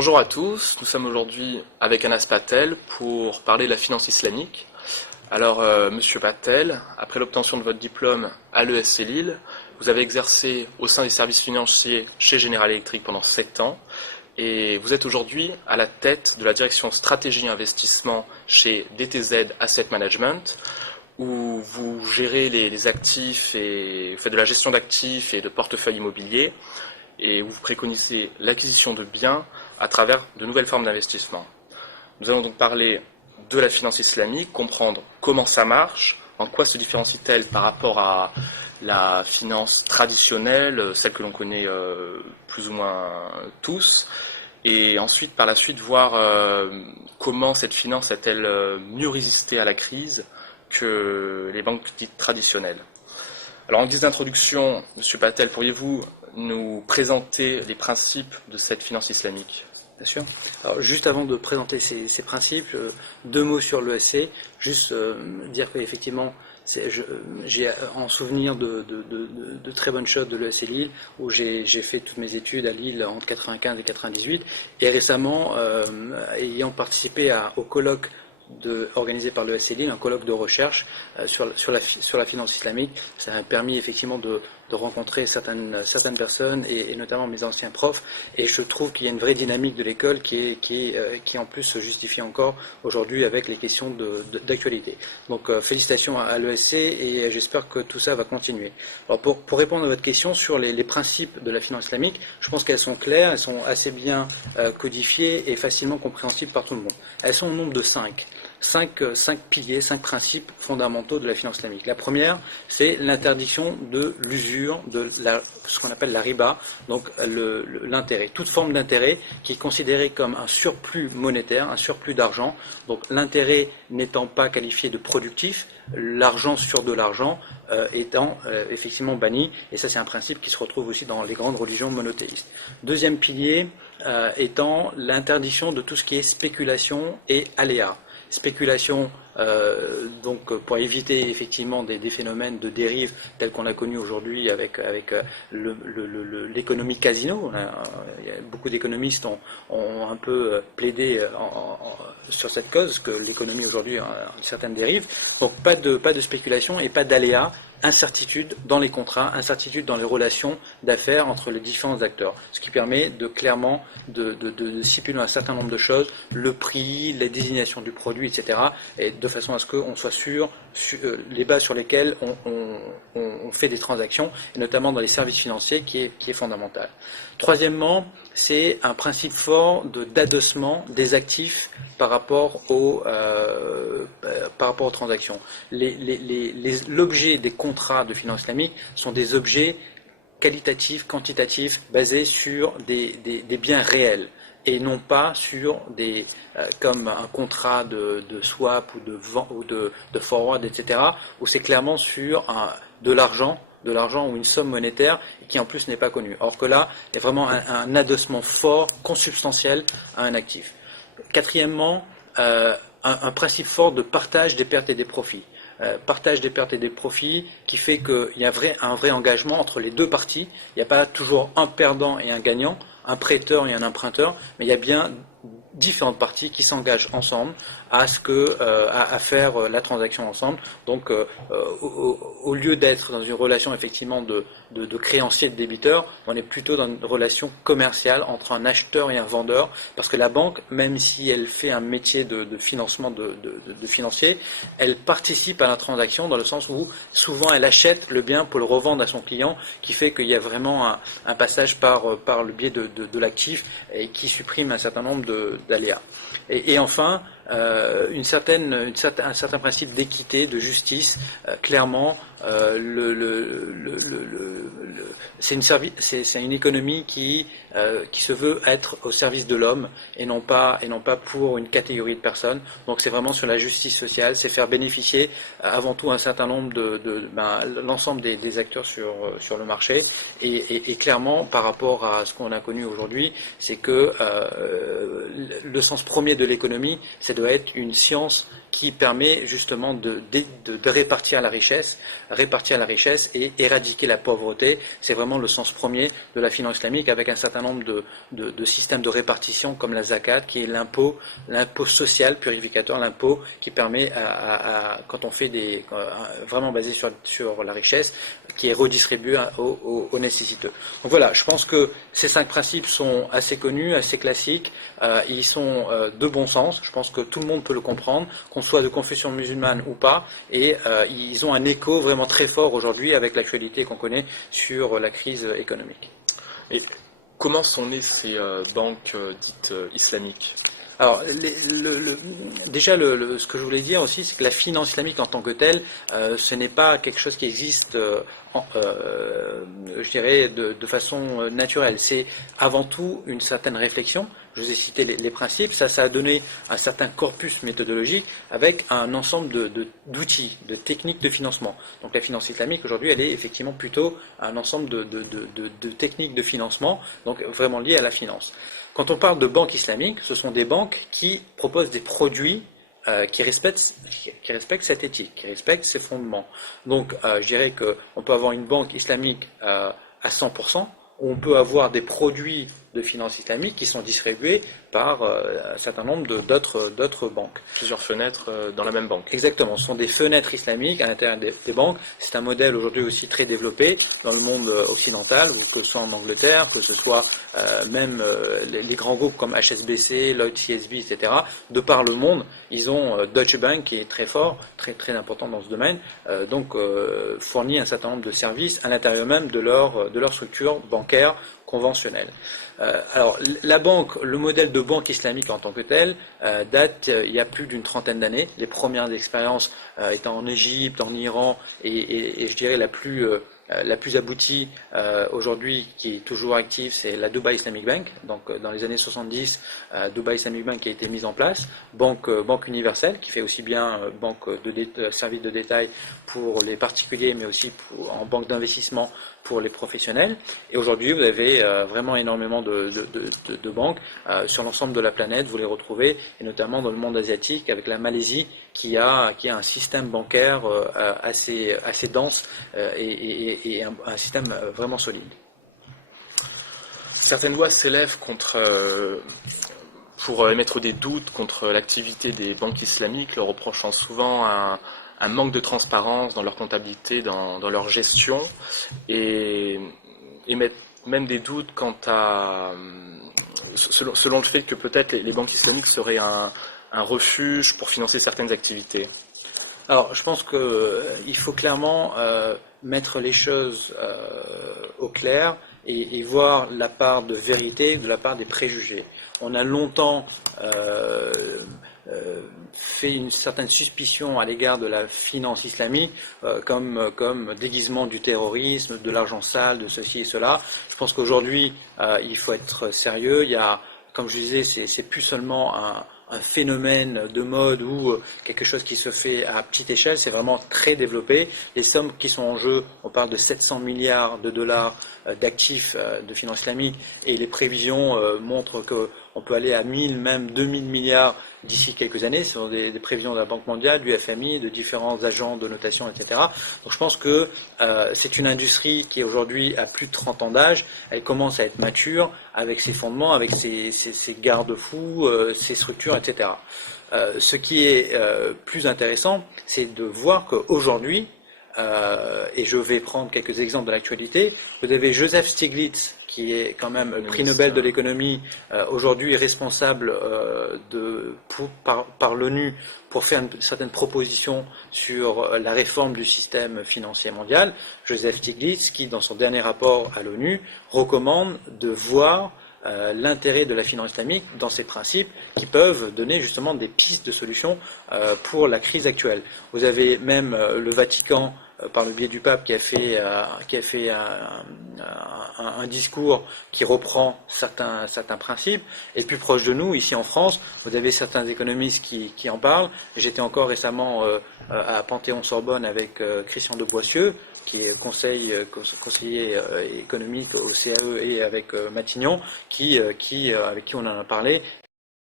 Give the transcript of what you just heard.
Bonjour à tous, nous sommes aujourd'hui avec Anas Patel pour parler de la finance islamique. Alors, Monsieur Patel, après l'obtention de votre diplôme à l'ESC Lille, vous avez exercé au sein des services financiers chez General Electric pendant 7 ans et vous êtes aujourd'hui à la tête de la direction stratégie et investissement chez DTZ Asset Management, où vous gérez les actifs et vous faites de la gestion d'actifs et de portefeuilles immobiliers, et vous préconisez l'acquisition de biens à travers de nouvelles formes d'investissement. Nous allons donc parler de la finance islamique, comprendre comment ça marche, en quoi se différencie-t-elle par rapport à la finance traditionnelle, celle que l'on connaît plus ou moins tous, et ensuite par la suite voir comment cette finance a-t-elle mieux résisté à la crise que les banques dites traditionnelles. Alors en guise d'introduction, M. Patel, pourriez-vous nous présenter les principes de cette finance islamique? Bien sûr. Alors, juste avant de présenter ces principes, 2 mots sur l'ESC. Juste dire qu'effectivement, j'ai en souvenir de très bonnes choses de l'ESC Lille, où j'ai fait toutes mes études à Lille entre 95 et 98. Et récemment, ayant participé au colloque organisé par l'ESC Lille, un colloque de recherche sur la finance islamique, ça m'a permis effectivement de rencontrer certaines personnes et notamment mes anciens profs, et je trouve qu'il y a une vraie dynamique de l'école qui en plus se justifie encore aujourd'hui avec les questions d'actualité. Donc félicitations à l'ESC et j'espère que tout ça va continuer. Alors pour répondre à votre question sur les principes de la finance islamique, je pense qu'elles sont claires, elles sont assez bien codifiées et facilement compréhensibles par tout le monde. Elles sont au nombre de 5 piliers, 5 principes fondamentaux de la finance islamique. La première, c'est l'interdiction de l'usure, ce qu'on appelle la riba, donc l'intérêt. Toute forme d'intérêt qui est considérée comme un surplus monétaire, un surplus d'argent. Donc l'intérêt n'étant pas qualifié de productif, l'argent sur de l'argent étant effectivement banni. Et ça, c'est un principe qui se retrouve aussi dans les grandes religions monothéistes. Deuxième pilier étant l'interdiction de tout ce qui est spéculation et aléa. Spéculation, donc pour éviter effectivement des phénomènes de dérive tels qu'on a connus aujourd'hui avec l'économie casino. Beaucoup d'économistes ont un peu plaidé sur cette cause, que l'économie aujourd'hui a une certaine dérive. Donc pas de spéculation et pas d'aléa. Incertitude dans les contrats, incertitude dans les relations d'affaires entre les différents acteurs, ce qui permet de clairement de stipuler un certain nombre de choses, le prix, les désignations du produit, etc., et de façon à ce qu'on soit sûr les bases sur lesquelles on fait des transactions, et notamment dans les services financiers, qui est fondamental. Troisièmement, c'est un principe fort d'adossement des actifs par rapport aux transactions. L'objet des contrats de finance islamique sont des objets qualitatifs, quantitatifs, basés sur des biens réels, et non pas sur comme un contrat de swap ou de forward, etc., où c'est clairement sur de l'argent ou une somme monétaire qui en plus n'est pas connue. Or que là, il y a vraiment un adossement fort, consubstantiel à un actif. Quatrièmement, un principe fort de partage des pertes et des profits. Partage des pertes et des profits qui fait qu'il y a un vrai engagement entre les deux parties. Il n'y a pas toujours un perdant et un gagnant, un prêteur et un emprunteur, mais il y a bien différentes parties qui s'engagent ensemble à faire la transaction ensemble. Donc au lieu d'être dans une relation effectivement de créancier et de débiteur, on est plutôt dans une relation commerciale entre un acheteur et un vendeur, parce que la banque, même si elle fait un métier de financement de financier, elle participe à la transaction dans le sens où souvent elle achète le bien pour le revendre à son client, qui fait qu'il y a vraiment un passage par le biais de l'actif, et qui supprime un certain nombre d'aléas. Et enfin, un certain principe d'équité, de justice. Clairement, c'est une économie qui se veut être au service de l'homme et non pas pour une catégorie de personnes. Donc c'est vraiment sur la justice sociale, c'est faire bénéficier avant tout un certain nombre l'ensemble des acteurs sur le marché. Et clairement, par rapport à ce qu'on a connu aujourd'hui, c'est que le sens premier de l'économie, ça doit être une science qui permet justement de répartir la richesse répartir la richesse et éradiquer la pauvreté. C'est vraiment le sens premier de la finance islamique, avec un certain nombre de systèmes de répartition comme la zakat, qui est l'impôt social purificateur, l'impôt qui permet quand on fait vraiment basé sur la richesse, qui est redistribuée aux nécessiteux. Donc voilà, je pense que ces 5 principes sont assez connus, assez classiques, ils sont de bon sens, je pense que tout le monde peut le comprendre, qu'on soit de confession musulmane ou pas, et ils ont un écho vraiment très fort aujourd'hui avec l'actualité qu'on connaît sur la crise économique. Et comment sont nées ces banques dites islamiques ? Alors, déjà, ce que je voulais dire aussi, c'est que la finance islamique en tant que telle, ce n'est pas quelque chose qui existe, je dirais, de façon naturelle. C'est avant tout une certaine réflexion. Je vous ai cité les principes. Ça a donné un certain corpus méthodologique avec un ensemble d'outils, de techniques de financement. Donc, la finance islamique, aujourd'hui, elle est effectivement plutôt un ensemble de techniques de financement, donc vraiment liées à la finance. Quand on parle de banques islamiques, ce sont des banques qui proposent des produits qui respectent cette éthique, qui respectent ces fondements. Donc, je dirais qu'on peut avoir une banque islamique à 100%, ou on peut avoir des produits de finance islamique qui sont distribués par un certain nombre d'autres banques. Plusieurs fenêtres dans la même banque. Exactement, ce sont des fenêtres islamiques à l'intérieur des banques. C'est un modèle aujourd'hui aussi très développé dans le monde occidental, que ce soit en Angleterre, que ce soit même les grands groupes comme HSBC, Lloyds CSB, etc. De par le monde, ils ont Deutsche Bank qui est très fort, très, très important dans ce domaine, donc fournit un certain nombre de services à l'intérieur même de leur structure bancaire conventionnelle. Alors, le modèle de banque islamique en tant que tel date il y a plus d'une trentaine d'années. Les premières expériences étant en Égypte, en Iran et je dirais la plus aboutie aujourd'hui, qui est toujours active, c'est la Dubai Islamic Bank. Donc, dans les années 70, Dubai Islamic Bank a été mise en place, banque universelle, qui fait aussi bien service de détail pour les particuliers, mais aussi en banque d'investissement pour les professionnels. Et aujourd'hui, vous avez vraiment énormément de banques sur l'ensemble de la planète. Vous les retrouvez, et notamment dans le monde asiatique, avec la Malaisie, qui a un système bancaire assez dense et un système vraiment solide. Certaines voix s'élèvent pour émettre des doutes contre l'activité des banques islamiques, leur reprochant souvent un manque de transparence dans leur comptabilité, dans leur gestion, et émettent même des doutes selon le fait que peut-être les banques islamiques seraient un refuge pour financer certaines activités. Alors, je pense qu'il faut clairement mettre les choses au clair et voir la part de vérité de la part des préjugés. On a longtemps fait une certaine suspicion à l'égard de la finance islamique comme déguisement du terrorisme, de l'argent sale, de ceci et cela. Je pense qu'aujourd'hui, il faut être sérieux. Il y a, comme je disais, c'est plus seulement un phénomène de mode ou quelque chose qui se fait à petite échelle, c'est vraiment très développé. Les sommes qui sont en jeu, on parle de 700 milliards de dollars d'actifs de finance islamique, et les prévisions montrent qu'on peut aller à 1000, même 2000 milliards d'ici quelques années. Ce sont des prévisions de la Banque mondiale, du FMI, de différents agents de notation, etc. Donc je pense que c'est une industrie qui aujourd'hui a plus de 30 ans d'âge, elle commence à être mature avec ses fondements, avec ses garde-fous, ses structures, etc. Ce qui est plus intéressant, c'est de voir qu'aujourd'hui, et je vais prendre quelques exemples de l'actualité, vous avez Joseph Stiglitz, qui est quand même prix Nobel de l'économie, aujourd'hui responsable par l'ONU pour faire une certaine proposition sur la réforme du système financier mondial. Joseph Stiglitz, qui dans son dernier rapport à l'ONU recommande de voir l'intérêt de la finance islamique dans ces principes qui peuvent donner justement des pistes de solutions pour la crise actuelle. Vous avez même le Vatican, par le biais du pape, qui a fait un discours qui reprend certains principes. Et plus proche de nous, ici en France, vous avez certains économistes qui en parlent. J'étais encore récemment à Panthéon-Sorbonne avec Christian de Boissieu, qui est conseiller économique au CAE, et avec Matignon, avec qui on en a parlé,